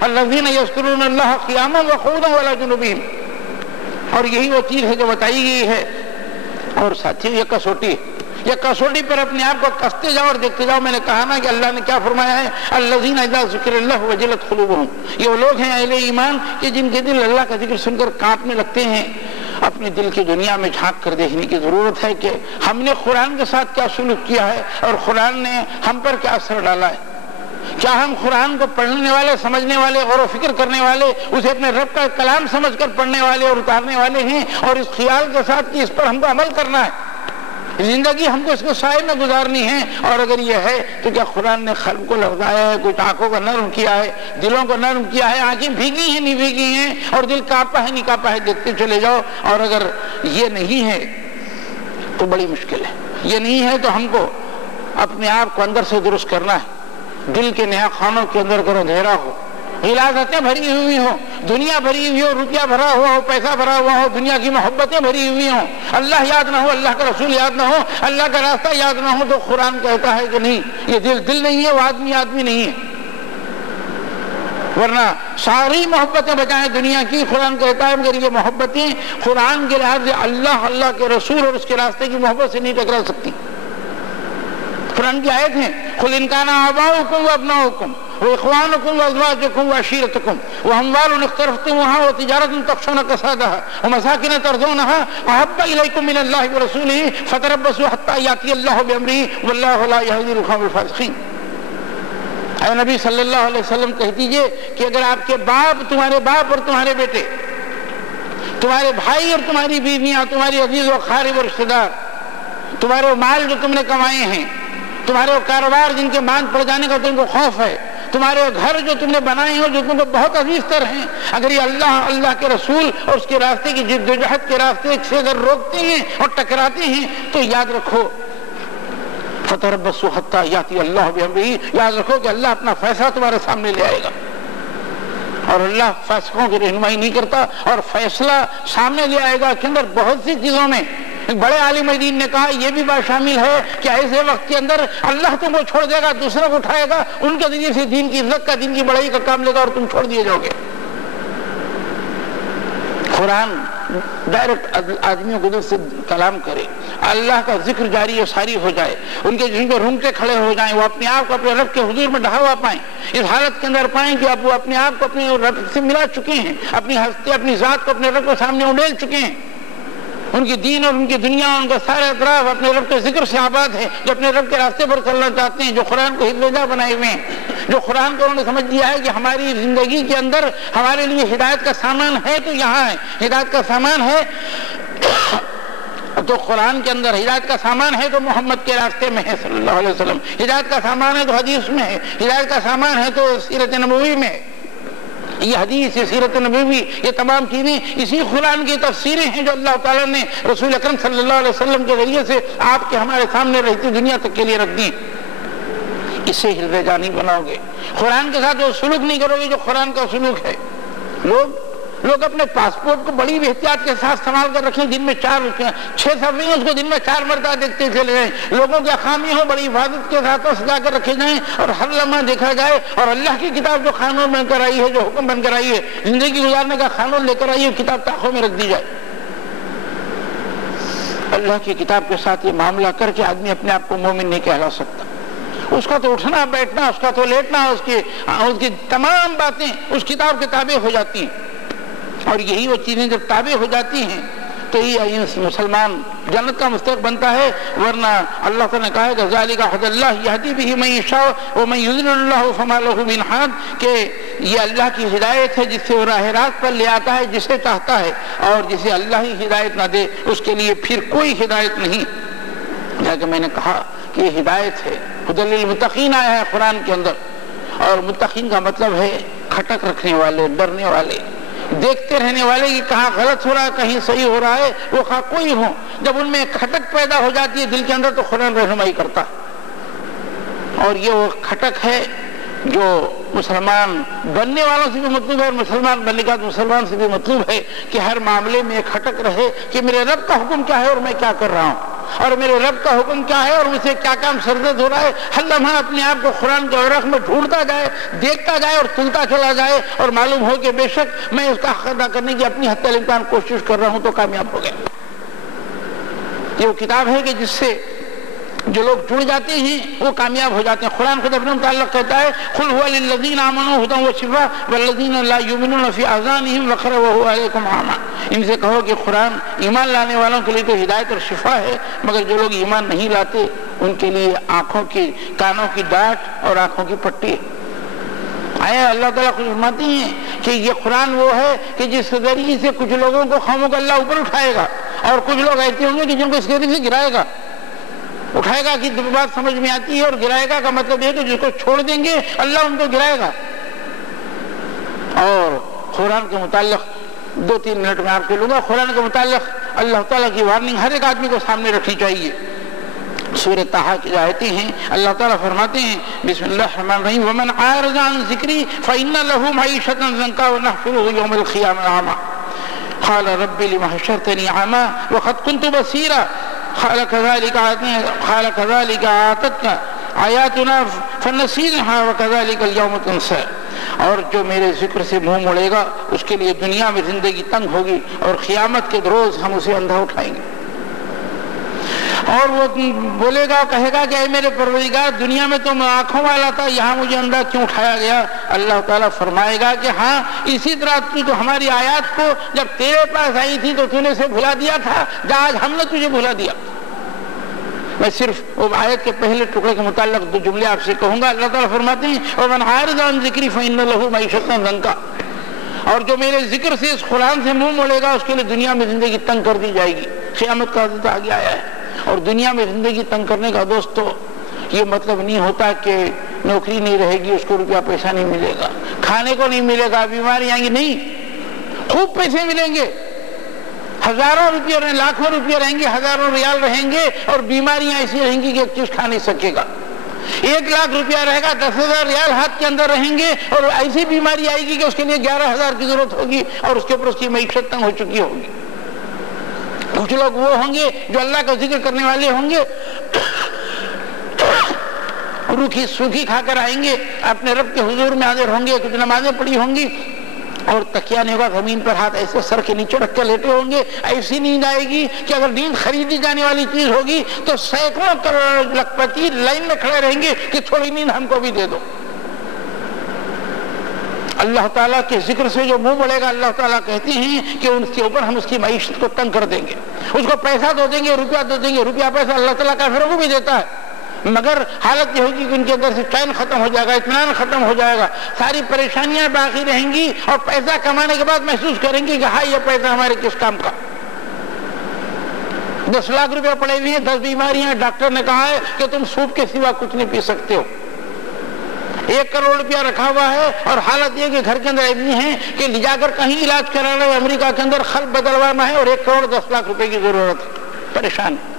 الذین یذکرون اللہ قیاما وقعودا وعلی جنوبہم. اور یہی وہ چیز ہے جو بتائی گئی ہے. اور ساتھیوں، یہ کسوٹی ہے، یہ کسوٹی پر اپنے آپ کو کستے جاؤ اور دیکھتے جاؤ. میں نے کہا نا کہ اللہ نے کیا فرمایا ہے، الذین اذا ذکر اللہ وجلت قلوبہم. یہ وہ لوگ ہیں اہل ایمان کہ جن کے دل اللہ کا ذکر سن کر کانپنے لگتے ہیں. اپنے دل کی دنیا میں جھانک کر دیکھنے کی ضرورت ہے کہ ہم نے قرآن کے ساتھ کیا سلوک کیا ہے اور قرآن نے ہم پر کیا اثر ڈالا ہے. کیا ہم قرآن کو پڑھنے والے، سمجھنے والے، غور و فکر کرنے والے، اسے اپنے رب کا کلام سمجھ کر پڑھنے والے اور اتارنے والے ہیں، اور اس خیال کے ساتھ کہ اس پر ہم کو عمل کرنا ہے، زندگی ہم کو اس کے سائے میں گزارنی ہے. اور اگر یہ ہے تو کیا قرآن نے قلب کو لرزایا ہے، کچھ آنکھوں کو نرم کیا ہے، دلوں کو نرم کیا ہے، آنکھیں بھیگی ہیں نہیں بھیگی ہیں، اور دل کانپا ہے نہیں کانپا ہے، دیکھتے چلے جاؤ. اور اگر یہ نہیں ہے تو بڑی مشکل ہے. یہ نہیں ہے تو ہم کو اپنے آپ کو اندر سے درست کرنا ہے. دل کے نیا خانوں کے اندر اگر اندھیرا ہو، غلاظتیں بھری ہوئی ہوں، دنیا بھری ہوئی ہو، روپیہ بھرا ہوا ہو، پیسہ بھرا ہوا ہو، دنیا کی محبتیں بھری ہوئی ہوں، اللہ یاد نہ ہو، اللہ کا رسول یاد نہ ہو، اللہ کا راستہ یاد نہ ہو، تو قرآن کہتا ہے کہ نہیں، یہ دل نہیں ہے، وہ آدمی نہیں ہے. ورنہ ساری محبتیں بچائیں دنیا کی، قرآن کہتا ہے مگر یہ محبتیں قرآن کے لحاظ سے اللہ کے رسول اور اس کے راستے کی محبت سے نہیں ٹکرا سکتی. قرآن کی آیت ہیں، قل ان کان آباؤکم وابناؤکم واخوانکم وازواجکم وعشیرتکم واموال اقترفتموها وتجارۃ تخشون کسادها ومساکن ترضونها احب الیکم من اللہ ورسولہ فتربصوا حتی یأتی اللہ بامرہ واللہ لا یہدی القوم الفاسقین. اے نبی صلی اللہ علیہ وسلم کہہ دیجئے کہ اگر آپ کے باپ، تمہارے باپ اور تمہارے بیٹے، تمہارے بھائی اور تمہاری بیویاں، تمہاری عزیز و اقارب اور رشتہ دار، تمہارے مال جو تم نے کمائے ہیں، تمہارے کاروبار جن کے ماند پڑ جانے کا تم کو خوف ہے، تمہارے گھر جو تم نے بنائے ہیں جو تم کو بہت عزیز تر ہیں، اگر یہ اللہ کے رسول اور اس کے راستے کی جد و جہد کے راستے سے اگر روکتے ہیں اور ٹکراتے ہیں تو یاد رکھو فتربصوا حتی یأتی اللہ بامرہ، یاد رکھو کہ اللہ اپنا فیصلہ تمہارے سامنے لے آئے گا. اور اللہ فاسقوں کی رہنمائی نہیں کرتا، اور فیصلہ سامنے لے آئے گا. کے اندر بہت سی چیزوں میں ایک بڑے عالم دین نے کہا یہ بھی بات شامل ہے کہ ایسے وقت کے اندر اللہ تم کو چھوڑ دے گا، دوسروں کو اٹھائے گا، ان کے ذریعے سے دین کی عزت کا، دین کی بڑائی کا کام لے گا اور تم چھوڑ دیے جاؤ گے. قرآن ڈائریکٹ آدمیوں کو دل سے کلام کرے، اللہ کا ذکر جاری و ساری ہو جائے، ان کے جن کو رونگٹے کھڑے ہو جائیں، وہ اپنے آپ کو اپنے رب کے حضور میں ڈھا ہوا پائیں، اس حالت کے اندر پائیں کہ اب وہ اپنے آپ کو اپنے رب سے ملا چکے ہیں، اپنی ہستی، اپنی ذات کو اپنے رب کے سامنے اڈیل چکے ہیں. ان کی دین اور ان کی دنیا، ان کا سارے اطراف اپنے رب کے ذکر سے آباد ہے، جو اپنے رب کے راستے پر چلنا چاہتے ہیں، جو قرآن کو ہدایت بنائے ہوئے ہیں، جو قرآن کو انہوں نے سمجھ لیا ہے کہ ہماری زندگی کے اندر ہمارے لیے ہدایت کا سامان ہے تو یہاں ہے، ہدایت کا سامان ہے تو قرآن کے اندر، ہدایت کا سامان ہے تو محمد کے راستے میں ہے صلی اللہ علیہ وسلم، ہدایت کا سامان ہے تو حدیث میں ہے، ہدایت کا سامان ہے تو سیرت نبوی میں ہے. یہ حدیث، یہ سیرت نبوی، یہ تمام چیزیں اسی قرآن کی تفسیریں ہیں جو اللہ تعالیٰ نے رسول اکرم صلی اللہ علیہ وسلم کے ذریعے سے آپ کے ہمارے سامنے رہتی دنیا تک کے لیے رکھ دی. اس سے ہردے جانی بناؤ گے، قرآن کے ساتھ وہ سلوک نہیں کرو گے جو قرآن کا سلوک ہے. لوگ اپنے پاسپورٹ کو بڑی احتیاط کے ساتھ سنبھال کر رکھیں، دن میں 6 صفحے اس کو دن میں 4 مرتبہ دیکھتے چلے جائیں. لوگوں کی خامی ہو بڑی حفاظت کے ساتھ سجا کر رکھے جائیں اور ہر لمحہ دیکھا جائے، اور اللہ کی کتاب جو قانون بن کر آئی ہے، جو حکم بن کر آئی ہے، زندگی گزارنے کا قانون لے کر آئی ہے، کتاب تاخوں میں رکھ دی جائے. اللہ کی کتاب کے ساتھ یہ معاملہ کر کے آدمی اپنے آپ کو مومن نہیں کہلا سکتا. اس کا تو اٹھنا بیٹھنا، اس کا تو لیٹنا، اس کی تمام باتیں اس کتاب کے تابع ہو جاتی ہیں. اور یہی وہ چیزیں جب تابع ہو جاتی ہیں تو یہ مسلمان جنت کا مستحق بنتا ہے، ورنہ اللہ تعالیٰ نے کہا ہے کہ ذالک ھدی اللہ یہدی بہ من یشاء ومن یضلل اللہ فما لہ من ہاد، کہ یہ اللہ کی ہدایت ہے جس سے وہ راہ راست پر لے آتا ہے جسے چاہتا ہے، اور جسے اللہ ہی ہدایت نہ دے اس کے لیے پھر کوئی ہدایت نہیں۔ جیسا کہ میں نے کہا کہ یہ ہدایت ہے، ھدی للمتقین آیا ہے قرآن کے اندر، اور متقین کا مطلب ہے کھٹک رکھنے والے، ڈرنے والے، دیکھتے رہنے والے کہ کہاں غلط ہو رہا ہے کہیں صحیح ہو رہا ہے، وہ خواہ کوئی ہو، جب ان میں کھٹک پیدا ہو جاتی ہے دل کے اندر تو قرآن رہنمائی کرتا ہے۔ اور یہ وہ کھٹک ہے جو مسلمان بننے والوں سے بھی مطلوب ہے، اور مسلمان بننے کا مسلمان سے بھی مطلوب ہے کہ ہر معاملے میں کھٹک رہے کہ میرے رب کا حکم کیا ہے اور میں کیا کر رہا ہوں، اور میرے رب کا حکم کیا ہے اور مجھے کیا کام سرزد ہو رہا ہے۔ ہر لمحہ اپنے آپ کو قرآن کے ورق میں ڈھونڈتا جائے، دیکھتا جائے اور تلتا چلا جائے، اور معلوم ہو کہ بے شک میں اس کا حق ادا کرنے کی اپنی حد الامکان کوشش کر رہا ہوں تو کامیاب ہو گیا۔ یہ وہ کتاب ہے کہ جس سے جو لوگ جڑ جاتے ہیں وہ کامیاب ہو جاتے ہیں۔ قرآن خود اپنے متعلق کہتا ہے قل هو للذین آمنوا ھدی وشفاء والذین لا یؤمنون فی آذانہم وقر وهو علیکم عامی، ان سے کہو کہ قرآن ایمان لانے والوں کے لیے تو ہدایت اور شفا ہے، مگر جو لوگ ایمان نہیں لاتے ان کے لیے آنکھوں کی، کانوں کی ڈاٹ اور آنکھوں کی پٹی ہے۔ آیا اللہ تعالیٰ خود فرماتے ہیں کہ یہ قرآن وہ ہے کہ جس ذریعے سے کچھ لوگوں کو خاموش اللہ اوپر اٹھائے گا، اور کچھ لوگ ایسے ہوں گے کہ جن کو اس کے ذریعے سے گرائے گا۔ اٹھائے گا کی بات سمجھ میں آتی ہے، اور گرائے گا کا مطلب یہ کہ جس کو چھوڑ دیں گے اللہ ان کو گرائے گا۔ اور قرآن کے متعلق 2-3 منٹ میں آپ کو لوں گا۔ قرآن کے متعلق اللہ تعالیٰ کی وارننگ ہر ایک آدمی کو سامنے رکھنی چاہیے۔ سورہ طٰہٰ کی آیتیں ہیں، اللہ تعالیٰ فرماتے ہیں بسم اللہ الرحمن الرحیم ومن اعرض عن ذکری فإن له معیشة ضنکا ونحشره یوم القیامة اعمی قال رب لم حشرتنی اعمی وقد كنت بصیرا قال كذلك آتتك آیاتنا فنسیتها وكذلك اليوم تنسى، اور جو میرے ذکر سے منہ موڑے گا اس کے لیے دنیا میں زندگی تنگ ہوگی، اور قیامت کے روز ہم اسے اندھا اٹھائیں گے۔ اور وہ بولے گا، کہے گا کہ اے میرے پروردگار دنیا میں تو میں آنکھوں والا تھا، یہاں مجھے اندھا کیوں اٹھایا گیا؟ اللہ تعالیٰ فرمائے گا کہ ہاں اسی طرح تو ہماری آیات کو جب تیرے پاس آئی تھی تو تو نے اسے بھلا دیا تھا، آج ہم نے تجھے بھلا دیا۔ میں صرف وہ آیت کے پہلے ٹکڑے کے متعلق 2 جملے آپ سے کہوں گا۔ اللہ تعالیٰ فرماتے ہیں وَمَنْ عَارِضَ عَنْ ذِكْرِي فَإِنَّ لَهُ مَعِيشَةً ضَنْكًا، اور جو میرے ذکر سے اس قرآن سے منہ موڑے گا اس کے لیے دنیا میں زندگی تنگ کر دی جائے گی۔ قیامت کا وقت آگے آیا ہے، اور دنیا میں زندگی تنگ کرنے کا دوستو یہ مطلب نہیں ہوتا کہ نوکری نہیں رہے گی، اس کو روپیہ پیسہ نہیں ملے گا، کھانے کو نہیں ملے گا، بیماری آئیں گی، نہیں، خوب پیسے ملیں گے، ہزاروں روپیہ رہیں، لاکھوں روپیہ رہیں گے، ہزاروں ریال رہیں گے، اور بیماریاں ایسی رہیں گی کہ ایک چیز کھا نہیں سکے گا۔ 1 لاکھ روپیہ رہے گا، 10,000 ریال ہاتھ کے اندر رہیں گے، اور ایسی بیماری آئے گی کہ اس کے لیے 11,000 کی ضرورت ہوگی، اور اس کے اوپر اس کی معیشت تنگ ہو چکی ہوگی۔ کچھ لوگ وہ ہوں گے جو اللہ کا ذکر کرنے والے ہوں گے، روکھی سوکھی کھا کر آئیں گے، اپنے رب کے حضور میں حاضر ہوں گے، کچھ نمازیں پڑھی ہوں گی، اور تکیہ نہیں ہوگا، زمین پر ہاتھ ایسے سر کے نیچے رکھ کے لیٹے ہوں گے۔ ایسی نیند آئے گی کہ اگر نیند خریدی جانے والی چیز ہوگی تو سینکڑوں کروڑ لکھپتی لائن میں کھڑے رہیں گے کہ تھوڑی نیند ہم کو بھی دے دو۔ اللہ تعالیٰ کے ذکر سے جو منہ مڑے گا، اللہ تعالیٰ کہتے ہیں کہ ان کے اوپر ہم اس کی معیشت کو تنگ کر دیں گے، اس کو پیسہ دو دیں گے، روپیہ دو دیں گے۔ روپیہ پیسہ اللہ تعالیٰ کافروں کو بھی دیتا ہے، مگر حالت یہ ہوگی کہ ان کے اندر سے چین ختم ہو جائے گا، اطمینان ختم ہو جائے گا، ساری پریشانیاں باقی رہیں گی، اور پیسہ کمانے کے بعد محسوس کریں گے کہ ہاں یہ پیسہ ہمارے کس کام کا۔ 10 لاکھ روپیہ پڑے ہوئے ہیں، 10 بیماریاں، ڈاکٹر نے کہا ہے کہ تم سوپ کے سوا کچھ نہیں پی سکتے ہو۔ 1 کروڑ روپیہ رکھا ہوا ہے، اور حالت یہ کہ گھر کے اندر ایسی ہیں کہ لے جا کر کہیں علاج کرانا ہے، امریکہ کے اندر خلق بدلوانا ہے، اور 1 کروڑ 10 لاکھ روپے کی ضرورت ہے، پریشان ہے۔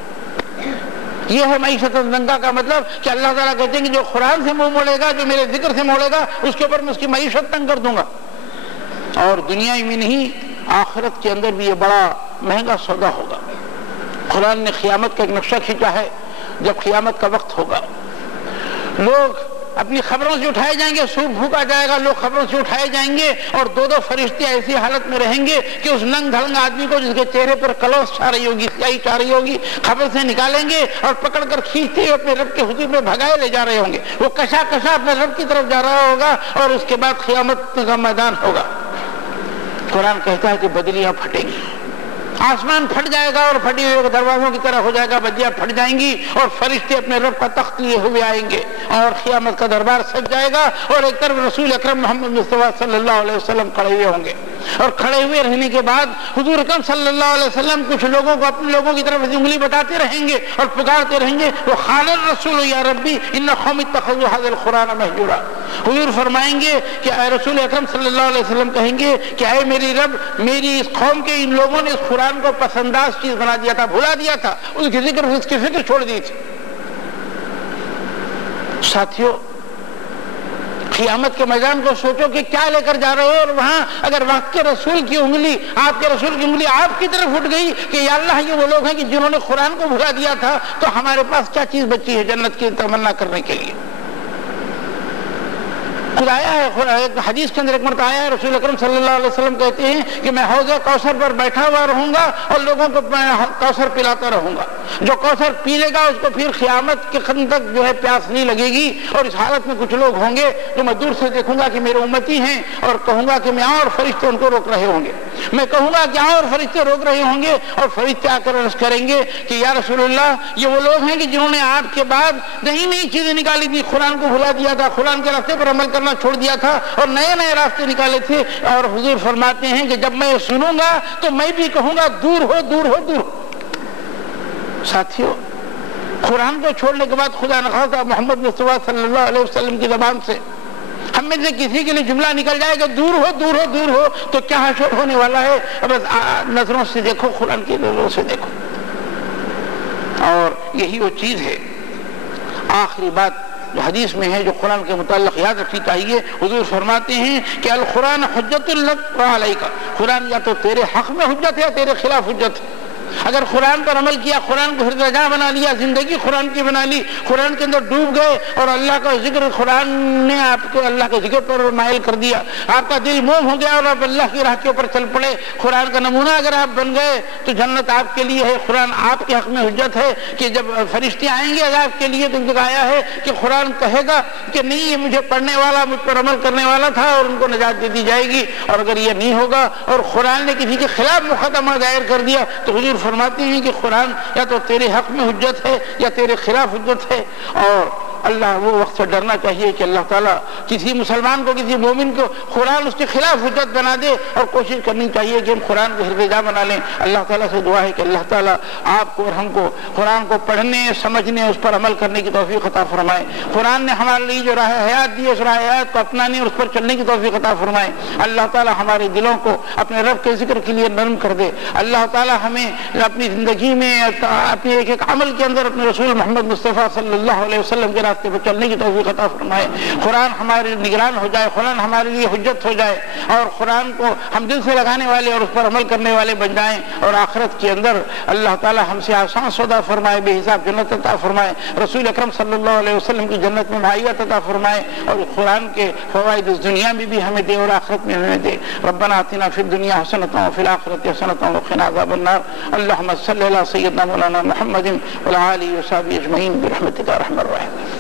یہ ہے معیشت ضنکا کا مطلب کہ اللہ تعالیٰ کہتے ہیں کہ جو قرآن سے منہ موڑے گا، جو میرے ذکر سے موڑے گا، اس کے اوپر میں اس کی معیشت تنگ کر دوں گا، اور دنیا میں نہیں آخرت کے اندر بھی یہ بڑا مہنگا سودا ہوگا۔ قرآن نے قیامت کا ایک نقشہ کھینچا ہے، جب قیامت کا وقت ہوگا لوگ اپنی خبروں سے اٹھائے جائیں گے، سوپ بھوکا جائے گا، لوگ خبروں سے اٹھائے جائیں گے، اور 2 فرشتے ایسی حالت میں رہیں گے کہ اس ننگ دھڑنگ آدمی کو جس کے چہرے پر کلوس چھا رہی ہوگی، سیاہی چھا رہی ہوگی، خبر سے نکالیں گے اور پکڑ کر کھینچتے ہوئے اپنے رب کے حضور میں بھگائے لے جا رہے ہوں گے۔ وہ کشا کشا اپنے رب کی طرف جا رہا ہوگا، اور اس کے بعد قیامت کا میدان ہوگا۔ قرآن کہتا ہے کہ بدلیاں پھٹیں گی، آسمان پھٹ جائے گا اور پھٹی ہوئے دروازوں کی طرح ہو جائے گا، بجیاں پھٹ جائیں گی اور فرشتے اپنے رب کا تخت لیے ہوئے آئیں گے اور قیامت کا دربار سج جائے گا، اور ایک طرف رسول اکرم محمد مصطفیٰ صلی اللہ علیہ وسلم کھڑے ہوئے ہوں گے، اور کھڑے ہوئے رہنے کے بعد حضور اکرم صلی اللہ علیہ وسلم کچھ لوگوں کو اپنے لوگوں کی طرف انگلی بتاتے رہیں گے اور پکارتے رہیں گے، وہ قال الرسول یا ربی ان قوم اتخذوا هذا القرآن مہجورا۔ حضور فرمائیں گے کہ اے رسول اکرم صلی اللہ علیہ وسلم کہیں گے کہ اے میری رب، میری اس قوم کے ان لوگوں نے اس قرآن کو پسنداز چیز بنا دیا تھا، بھلا دیا تھا، اس کی ذکر اس کی فکر چھوڑ دی تھی۔ ساتھیوں، قیامت کے میدان کو سوچو کہ کیا لے کر جا رہے ہو، اور وہاں اگر وقت کے رسول کی انگلی، آپ کے رسول کی انگلی آپ کی طرف اٹھ گئی کہ یا اللہ یہ وہ لوگ ہیں کہ جنہوں نے قرآن کو بھلا دیا تھا، تو ہمارے پاس کیا چیز بچی ہے جنت کی تمنا کرنے کے لیے؟ خود آیا ہے حدیث کے اندر ایک مرتبہ آیا ہے، رسول اکرم صلی اللہ علیہ وسلم کہتے ہیں کہ میں حوض کوثر پر بیٹھا ہوا رہوں گا اور لوگوں کو کوثر پلاتا رہوں گا، جو کوثر پی لے گا اس کو پھر قیامت کے خم تک جو ہے پیاس نہیں لگے گی، اور اس حالت میں کچھ لوگ ہوں گے جو میں دور سے دیکھوں گا کہ میرے امتی ہیں، اور کہوں گا کہ میں اور فرشتے ان کو روک رہے ہوں گے، میں کہوں گا کہ اور فرشتے روک رہے ہوں گے، اور فرشتے آ کر عرض کریں گے کہ یا رسول اللہ یہ وہ لوگ ہیں کہ جنہوں نے آپ کے بعد نئی نئی چیزیں نکالی تھی، قرآن کو بھلا دیا تھا، قرآن کے راستے پر عمل کرنا چھوڑ دیا تھا اور نئے نئے راستے نکالے تھے، اور حضور فرماتے ہیں کہ جب میں سنوں گا تو میں بھی کہوں گا دور ہو دور ہو دور ہو۔ ساتھیوں، قرآن کو چھوڑنے کے بعد خدا نخواستہ محمد مصطفیٰ صلی اللہ علیہ وسلم کی زبان سے ہم میں سے کسی کے لیے جملہ نکل جائے گا دور ہو دور ہو دور ہو، تو کیا حشر ہونے والا ہے؟ بس نظروں سے دیکھو، قرآن کی نظروں سے دیکھو۔ اور یہی وہ چیز ہے، آخری بات جو حدیث میں ہے جو قرآن کے متعلق یاد رکھنی چاہیے، حضور فرماتے ہیں کہ القرآن حجت لک و علیک، قرآن یا تو تیرے حق میں حجت ہے یا تیرے خلاف حجت ہے۔ اگر قرآن پر عمل کیا، قرآن کو ہر جگہ بنا لیا، زندگی قرآن کی بنا لی، قرآن کے اندر ڈوب گئے اور اللہ کا ذکر، قرآن نے آپ کو اللہ کے ذکر پر مائل کر دیا، آپ کا دل موم ہو گیا اور آپ اللہ کی راہ کے اوپر چل پڑے، قرآن کا نمونہ اگر آپ بن گئے تو جنت آپ کے لیے ہے، قرآن آپ کے حق میں حجت ہے کہ جب فرشتے آئیں گے عذاب کے لیے تو ان کو آیا ہے کہ قرآن کہے گا کہ نہیں یہ مجھے پڑھنے والا، مجھ پر عمل کرنے والا تھا اور ان کو نجات دے دی جائے گی، اور اگر یہ نہیں ہوگا اور قرآن نے کسی کے خلاف مقدمہ دائر کر دیا تو حضور فرماتے ہیں کہ قرآن یا تو تیرے حق میں حجت ہے یا تیرے خلاف حجت ہے۔ اور اللہ وہ وقت سے ڈرنا چاہیے کہ اللہ تعالیٰ کسی مسلمان کو، کسی مومن کو قرآن اس کے خلاف حجت بنا دے، اور کوشش کرنی چاہیے کہ ہم قرآن کو حرف جا بنا لیں۔ اللہ تعالیٰ سے دعا ہے کہ اللہ تعالیٰ آپ کو اور ہم کو قرآن کو پڑھنے، سمجھنے، اس پر عمل کرنے کی توفیق عطا فرمائے۔ قرآن نے ہمارے لیے جو راہ حیات دی، اس راہ حیات کو اپنانے اور اس پر چلنے کی توفیق عطا فرمائے۔ اللہ تعالیٰ ہمارے دلوں کو اپنے رب کے ذکر کے لیے نرم کر دے۔ اللہ تعالیٰ ہمیں اپنی زندگی میں، اپنے ایک ایک عمل کے اندر اپنے رسول محمد مصطفیٰ صلی اللہ علیہ وسلم کے راستے پر چلنے کی توفیق عطا فرمائے۔ قرآن ہمارے نگران ہو جائے، قرآن ہمارے لیے حجت ہو جائے، اور قرآن کو ہم دل سے لگانے والے اور اس پر عمل کرنے والے بن جائیں، اور آخرت کے اندر اللہ تعالیٰ ہم سے آسان سودا فرمائے، بے حساب جنت عطا فرمائے، رسول اکرم صلی اللہ علیہ وسلم کی جنت میں معیت عطا فرمائے، اور قرآن کے فوائد اس دنیا میں بھی ہمیں دے اور آخرت میں ہمیں دے۔ ربنا آتنا فی الدنیا حسنۃ وفی الآخرۃ حسنۃ وقنا عذاب النار۔ اللهم صل علی سیدنا مولانا محمد وعلی آلہ وصحبہ اجمعین برحمتک یا ارحم الراحمین۔